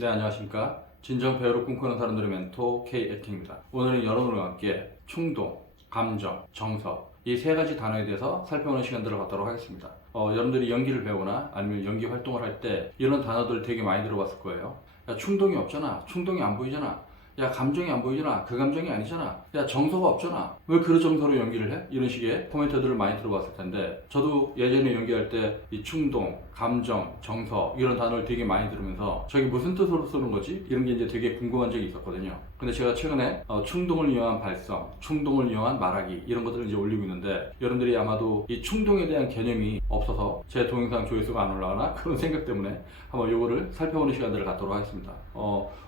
네, 안녕하십니까. 진정 배우를 꿈꾸는 사람들의 멘토 K에팅입니다. 오늘은 여러분과 함께 충동, 감정, 정서 이 세 가지 단어에 대해서 살펴보는 시간들을 갖도록 하겠습니다. 여러분들이 연기를 배우거나 아니면 연기 활동을 할 때 이런 단어들 되게 많이 들어봤을 거예요. 야, 충동이 없잖아. 충동이 안 보이잖아. 야, 감정이 안 보이잖아. 그 감정이 아니잖아. 야, 정서가 없잖아. 왜 그 정서로 연기를 해? 이런 식의 코멘트들을 많이 들어봤을 텐데, 저도 예전에 연기할 때 이 충동, 감정, 정서 이런 단어를 되게 많이 들으면서 저게 무슨 뜻으로 쓰는 거지? 이런 게 이제 되게 궁금한 적이 있었거든요. 근데 제가 최근에 충동을 이용한 발성, 충동을 이용한 말하기 이런 것들을 이제 올리고 있는데, 여러분들이 아마도 이 충동에 대한 개념이 없어서 제 동영상 조회수가 안 올라가나? 그런 생각 때문에 한번 요거를 살펴보는 시간들을 갖도록 하겠습니다.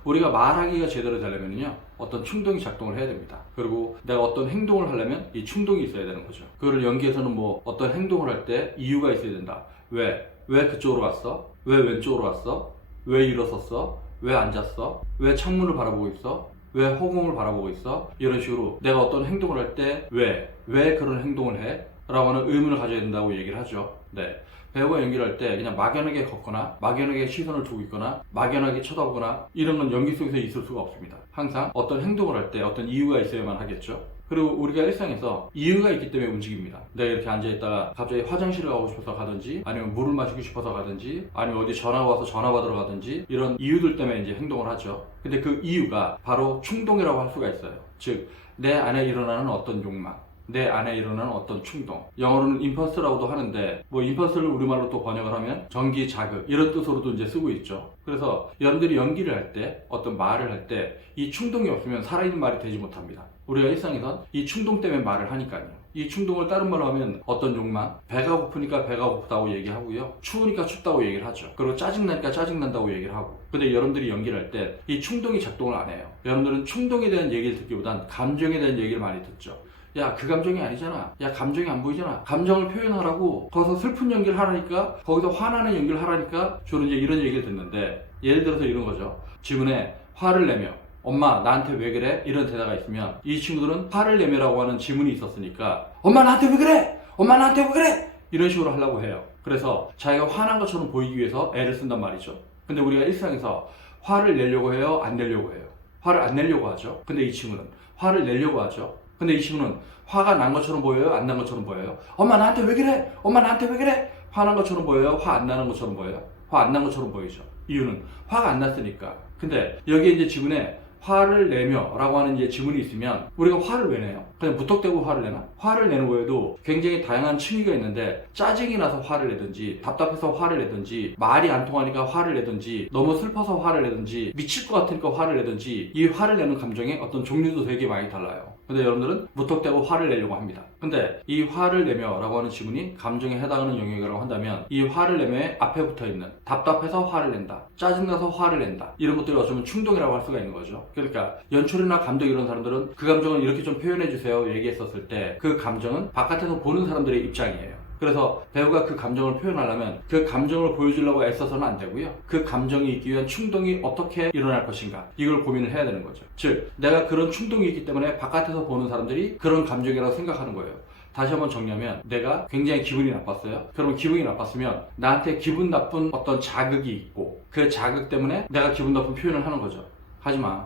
우리가 말하기가 제대로 되려면요, 어떤 충동이 작동을 해야 됩니다. 그리고 내가 어떤 행동을 하려면 이 충동이 있어야 되는 거죠. 그거를 연기에서는 뭐 어떤 행동을 할 때 이유가 있어야 된다. 왜 그쪽으로 갔어? 왜 왼쪽으로 갔어? 왜 일어섰어? 왜 앉았어? 왜 창문을 바라보고 있어? 왜 허공을 바라보고 있어? 이런 식으로 내가 어떤 행동을 할 때 왜 그런 행동을 해? 라고 하는 의문을 가져야 된다고 얘기를 하죠. 네. 배우가 연기를 할 때 그냥 막연하게 걷거나 막연하게 시선을 두고 있거나 막연하게 쳐다보거나 이런 건 연기 속에서 있을 수가 없습니다. 항상 어떤 행동을 할 때 어떤 이유가 있어야만 하겠죠. 그리고 우리가 일상에서 이유가 있기 때문에 움직입니다. 내가 이렇게 앉아있다가 갑자기 화장실을 가고 싶어서 가든지, 아니면 물을 마시고 싶어서 가든지, 아니면 어디 전화가 와서 전화 받으러 가든지, 이런 이유들 때문에 이제 행동을 하죠. 근데 그 이유가 바로 충동이라고 할 수가 있어요. 즉, 내 안에 일어나는 어떤 욕망, 내 안에 일어나는 어떤 충동. 영어로는 임펄스라고도 하는데, 뭐 임펄스를 우리말로 또 번역을 하면 전기 자극 이런 뜻으로도 이제 쓰고 있죠. 그래서 여러분들이 연기를 할 때, 어떤 말을 할 때 이 충동이 없으면 살아있는 말이 되지 못합니다. 우리가 일상에선 이 충동 때문에 말을 하니까요. 이 충동을 다른 말로 하면 어떤 욕망, 배가 고프니까 배가 고프다고 얘기하고요, 추우니까 춥다고 얘기를 하죠. 그리고 짜증나니까 짜증난다고 얘기를 하고. 근데 여러분들이 연기를 할 때 이 충동이 작동을 안 해요. 여러분들은 충동에 대한 얘기를 듣기보단 감정에 대한 얘기를 많이 듣죠. 야, 그 감정이 아니잖아. 야, 감정이 안 보이잖아. 감정을 표현하라고 거기서 슬픈 연기를 하라니까, 거기서 화나는 연기를 하라니까, 주로 이제 이런 얘기를 듣는데, 예를 들어서 이런 거죠. 지문에 화를 내며 엄마 나한테 왜 그래? 이런 대사가 있으면 이 친구들은 화를 내며라고 하는 지문이 있었으니까 엄마 나한테 왜 그래? 엄마 나한테 왜 그래? 이런 식으로 하려고 해요. 그래서 자기가 화난 것처럼 보이기 위해서 애를 쓴단 말이죠. 근데 우리가 일상에서 화를 내려고 해요? 안 내려고 해요? 화를 안 내려고 하죠. 근데 이 친구는 화를 내려고 하죠. 근데 이 친구는 화가 난 것처럼 보여요? 안 난 것처럼 보여요? 엄마 나한테 왜 그래? 엄마 나한테 왜 그래? 화난 것처럼 보여요? 화 안 나는 것처럼 보여요? 화 안 난 것처럼 보이죠. 이유는 화가 안 났으니까. 근데 여기에 이제 지문에 화를 내며 라고 하는 이제 지문이 있으면 우리가 화를 왜 내요? 그냥 무턱대고 화를 내나? 화를 내는 거에도 굉장히 다양한 층위가 있는데, 짜증이 나서 화를 내든지, 답답해서 화를 내든지, 말이 안 통하니까 화를 내든지, 너무 슬퍼서 화를 내든지, 미칠 것 같으니까 화를 내든지, 이 화를 내는 감정의 어떤 종류도 되게 많이 달라요. 근데 여러분들은 무턱대고 화를 내려고 합니다. 근데 이 화를 내며 라고 하는 지문이 감정에 해당하는 영역이라고 한다면, 이 화를 내며의 앞에 붙어 있는 답답해서 화를 낸다, 짜증나서 화를 낸다, 이런 것들이 어쩌면 충동이라고 할 수가 있는 거죠. 그러니까 연출이나 감독 이런 사람들은 그 감정을 이렇게 좀 표현해주세요 얘기했었을 때, 그 감정은 바깥에서 보는 사람들의 입장이에요. 그래서 배우가 그 감정을 표현하려면 그 감정을 보여주려고 애써서는 안 되고요, 그 감정이 있기 위한 충동이 어떻게 일어날 것인가, 이걸 고민을 해야 되는 거죠. 즉, 내가 그런 충동이 있기 때문에 바깥에서 보는 사람들이 그런 감정이라고 생각하는 거예요. 다시 한번 정리하면, 내가 굉장히 기분이 나빴어요. 그러면 기분이 나빴으면 나한테 기분 나쁜 어떤 자극이 있고, 그 자극 때문에 내가 기분 나쁜 표현을 하는 거죠. 하지마.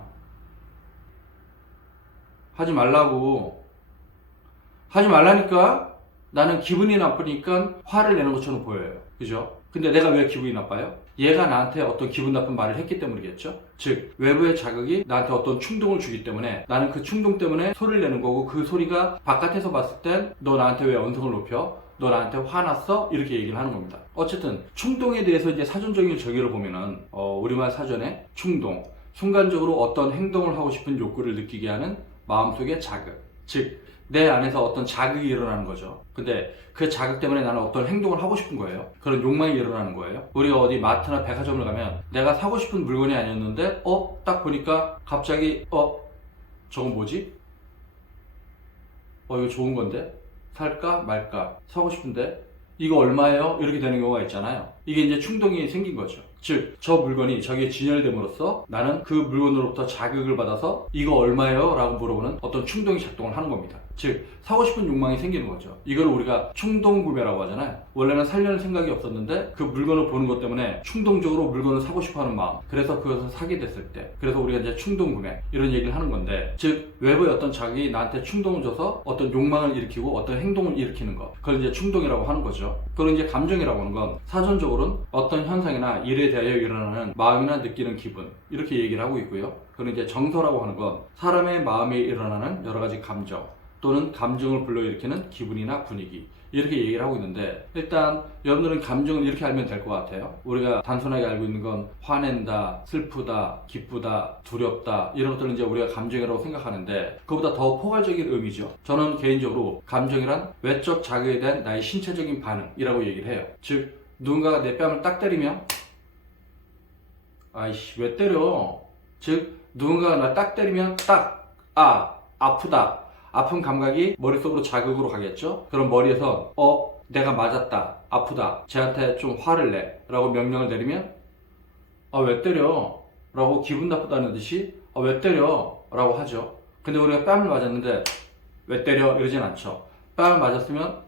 하지 말라고. 하지 말라니까. 나는 기분이 나쁘니까 화를 내는 것처럼 보여요. 그죠? 근데 내가 왜 기분이 나빠요? 얘가 나한테 어떤 기분 나쁜 말을 했기 때문이겠죠? 즉, 외부의 자극이 나한테 어떤 충동을 주기 때문에 나는 그 충동 때문에 소리를 내는 거고, 그 소리가 바깥에서 봤을 땐 너 나한테 왜 언성을 높여? 너 나한테 화났어? 이렇게 얘기를 하는 겁니다. 어쨌든 충동에 대해서 이제 사전적인 정의를 보면은 우리말 사전에 충동, 순간적으로 어떤 행동을 하고 싶은 욕구를 느끼게 하는 마음속의 자극, 즉 내 안에서 어떤 자극이 일어나는 거죠. 근데 그 자극 때문에 나는 어떤 행동을 하고 싶은 거예요. 그런 욕망이 일어나는 거예요. 우리가 어디 마트나 백화점을 가면 내가 사고 싶은 물건이 아니었는데 딱 보니까 갑자기 저건 뭐지? 이거 좋은 건데? 살까 말까? 사고 싶은데? 이거 얼마예요? 이렇게 되는 경우가 있잖아요. 이게 이제 충동이 생긴 거죠. 즉, 저 물건이 저기에 진열됨으로써 나는 그 물건으로부터 자극을 받아서 이거 얼마예요? 라고 물어보는 어떤 충동이 작동을 하는 겁니다. 즉 사고 싶은 욕망이 생기는 거죠. 이걸 우리가 충동구매라고 하잖아요. 원래는 살려는 생각이 없었는데 그 물건을 보는 것 때문에 충동적으로 물건을 사고 싶어하는 마음, 그래서 그것을 사게 됐을 때, 그래서 우리가 이제 충동구매 이런 얘기를 하는 건데, 즉 외부의 어떤 자극이 나한테 충동을 줘서 어떤 욕망을 일으키고 어떤 행동을 일으키는 것, 그걸 이제 충동이라고 하는 거죠. 그걸 이제 감정이라고 하는 건 사전적으로는 어떤 현상이나 일에 대하여 일어나는 마음이나 느끼는 기분, 이렇게 얘기를 하고 있고요. 그리고 이제 정서라고 하는 건 사람의 마음에 일어나는 여러 가지 감정 또는 감정을 불러일으키는 기분이나 분위기, 이렇게 얘기를 하고 있는데, 일단 여러분들은 감정을 이렇게 알면 될 것 같아요. 우리가 단순하게 알고 있는 건 화낸다, 슬프다, 기쁘다, 두렵다, 이런 것들은 이제 우리가 감정이라고 생각하는데, 그보다 더 포괄적인 의미죠. 저는 개인적으로 감정이란 외적 자극에 대한 나의 신체적인 반응이라고 얘기를 해요. 즉 누군가가 내 뺨을 딱 때리면 아이씨 왜 때려, 즉 누군가가 나 딱 때리면 딱 아프다, 아픈 감각이 머릿속으로 자극으로 가겠죠. 그럼 머리에서 내가 맞았다, 아프다, 쟤한테 좀 화를 내 라고 명령을 내리면 왜 때려 라고 기분 나쁘다는 듯이 왜 때려 라고 하죠. 근데 우리가 뺨을 맞았는데 왜 때려 이러진 않죠. 뺨을 맞았으면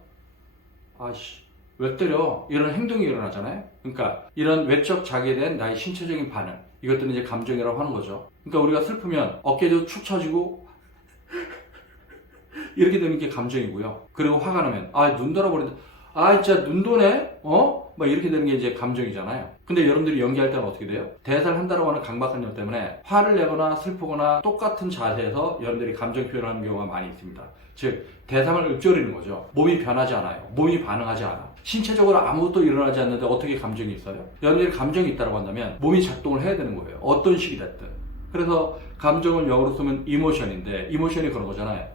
아이씨 왜 때려, 이런 행동이 일어나잖아요. 그러니까 이런 외적 자극에 대한 나의 신체적인 반응, 이것들은 이제 감정이라고 하는 거죠. 그러니까 우리가 슬프면 어깨도 축 처지고 이렇게 되는 게 감정이고요. 그리고 화가 나면 눈 돌아버린다, 진짜 눈 도네 막 이렇게 되는 게 이제 감정이잖아요. 근데 여러분들이 연기할 때는 어떻게 돼요? 대사를 한다고 하는 강박한 점 때문에 화를 내거나 슬프거나 똑같은 자세에서 여러분들이 감정 표현을 하는 경우가 많이 있습니다. 즉 대상을 읊조리는 거죠. 몸이 변하지 않아요. 몸이 반응하지 않아. 신체적으로 아무것도 일어나지 않는데 어떻게 감정이 있어요? 여러분들이 감정이 있다고 한다면 몸이 작동을 해야 되는 거예요. 어떤 식이 됐든. 그래서 감정을 영어로 쓰면 이모션인데, 이모션이 그런 거잖아요.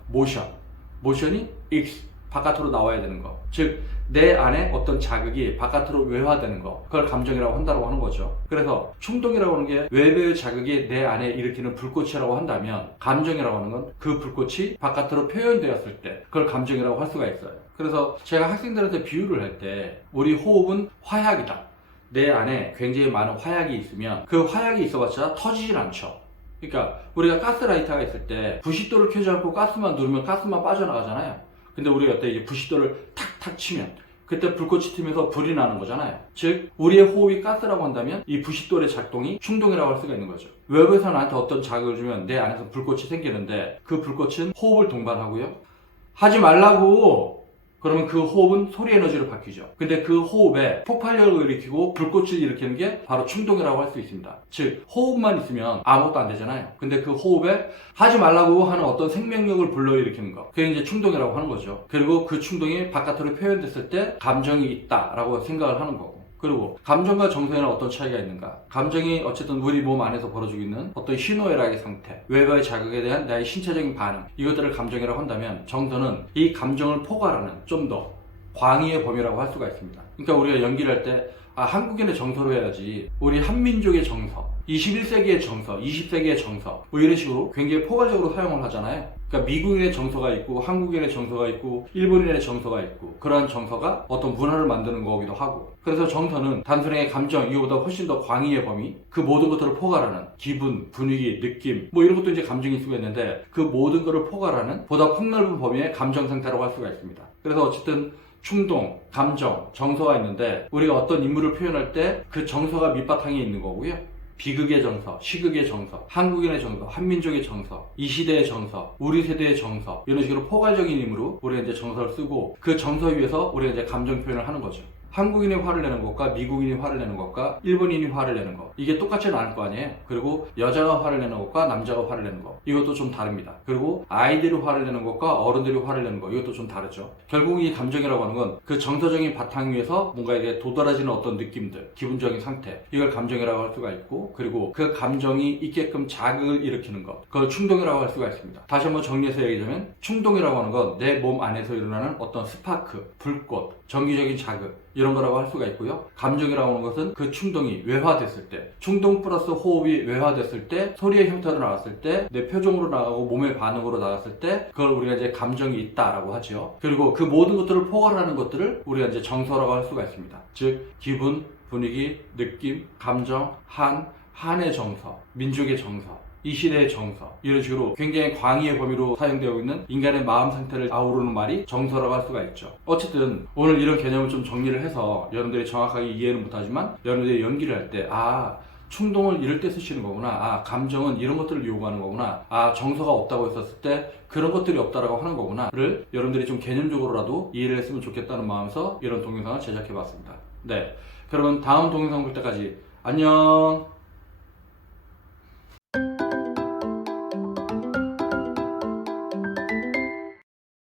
모션이 X, 바깥으로 나와야 되는 거. 즉 내 안에 어떤 자극이 바깥으로 외화되는 거, 그걸 감정이라고 한다고 하는 거죠. 그래서 충동이라고 하는 게 외부의 자극이 내 안에 일으키는 불꽃이라고 한다면, 감정이라고 하는 건 그 불꽃이 바깥으로 표현되었을 때 그걸 감정이라고 할 수가 있어요. 그래서 제가 학생들한테 비유를 할 때 우리 호흡은 화약이다, 내 안에 굉장히 많은 화약이 있으면 그 화약이 있어봤자 터지질 않죠. 그러니까 우리가 가스라이터가 있을 때 부싯돌을 켜지 않고 가스만 누르면 가스만 빠져나가잖아요. 근데 우리가 이때 이제 부싯돌을 탁탁 치면 그때 불꽃이 튀면서 불이 나는 거잖아요. 즉 우리의 호흡이 가스라고 한다면 이 부싯돌의 작동이 충동이라고 할 수가 있는 거죠. 외부에서 나한테 어떤 자극을 주면 내 안에서 불꽃이 생기는데, 그 불꽃은 호흡을 동반하고요. 하지 말라고 그러면 그 호흡은 소리 에너지로 바뀌죠. 근데 그 호흡에 폭발력을 일으키고 불꽃을 일으키는 게 바로 충동이라고 할 수 있습니다. 즉 호흡만 있으면 아무것도 안 되잖아요. 근데 그 호흡에 하지 말라고 하는 어떤 생명력을 불러일으키는 거, 그게 이제 충동이라고 하는 거죠. 그리고 그 충동이 바깥으로 표현됐을 때 감정이 있다라고 생각을 하는 거고, 그리고 감정과 정서에는 어떤 차이가 있는가? 감정이 어쨌든 우리 몸 안에서 벌어지고 있는 어떤 희노애락의 상태, 외부의 자극에 대한 나의 신체적인 반응, 이것들을 감정이라고 한다면, 정서는 이 감정을 포괄하는 좀 더 광의의 범위라고 할 수가 있습니다. 그러니까 우리가 연기를 할 때 한국인의 정서로 해야지, 우리 한민족의 정서, 21세기의 정서, 20세기의 정서, 뭐 이런 식으로 굉장히 포괄적으로 사용을 하잖아요. 그러니까 미국인의 정서가 있고 한국인의 정서가 있고 일본인의 정서가 있고, 그러한 정서가 어떤 문화를 만드는 거기도 하고, 그래서 정서는 단순하게 감정, 이거보다 훨씬 더 광의의 범위, 그 모든 것들을 포괄하는 기분, 분위기, 느낌, 뭐 이런 것도 이제 감정일 수가 있는데, 그 모든 것을 포괄하는 보다 폭넓은 범위의 감정 상태라고 할 수가 있습니다. 그래서 어쨌든 충동, 감정, 정서가 있는데, 우리가 어떤 인물을 표현할 때 그 정서가 밑바탕에 있는 거고요. 비극의 정서, 시극의 정서, 한국인의 정서, 한민족의 정서, 이 시대의 정서, 우리 세대의 정서, 이런 식으로 포괄적인 의미로 우리가 이제 정서를 쓰고, 그 정서 위에서 우리가 이제 감정 표현을 하는 거죠. 한국인이 화를 내는 것과 미국인이 화를 내는 것과 일본인이 화를 내는 것, 이게 똑같지는 않을 거 아니에요. 그리고 여자가 화를 내는 것과 남자가 화를 내는 것, 이것도 좀 다릅니다. 그리고 아이들이 화를 내는 것과 어른들이 화를 내는 것, 이것도 좀 다르죠. 결국 이 감정이라고 하는 건 그 정서적인 바탕 위에서 뭔가 이게 도드라지는 어떤 느낌들, 기분적인 상태, 이걸 감정이라고 할 수가 있고, 그리고 그 감정이 있게끔 자극을 일으키는 것, 그걸 충동이라고 할 수가 있습니다. 다시 한번 정리해서 얘기하자면, 충동이라고 하는 건 내 몸 안에서 일어나는 어떤 스파크, 불꽃, 정기적인 자극, 이런 거라고 할 수가 있고요. 감정이라고 하는 것은 그 충동이 외화됐을 때, 충동 플러스 호흡이 외화됐을 때, 소리의 형태로 나왔을 때, 내 표정으로 나가고 몸의 반응으로 나갔을 때, 그걸 우리가 이제 감정이 있다라고 하죠. 그리고 그 모든 것들을 포괄하는 것들을 우리가 이제 정서라고 할 수가 있습니다. 즉 기분, 분위기, 느낌, 감정, 한의 정서, 민족의 정서, 이 시대의 정서, 이런 식으로 굉장히 광의의 범위로 사용되고 있는 인간의 마음 상태를 아우르는 말이 정서라고 할 수가 있죠. 어쨌든 오늘 이런 개념을 좀 정리를 해서 여러분들이 정확하게 이해는 못하지만 여러분들이 연기를 할 때 충동을 이럴 때 쓰시는 거구나. 감정은 이런 것들을 요구하는 거구나. 정서가 없다고 했었을 때 그런 것들이 없다라고 하는 거구나를 여러분들이 좀 개념적으로라도 이해를 했으면 좋겠다는 마음에서 이런 동영상을 제작해 봤습니다. 네. 그러면 다음 동영상 볼 때까지 안녕!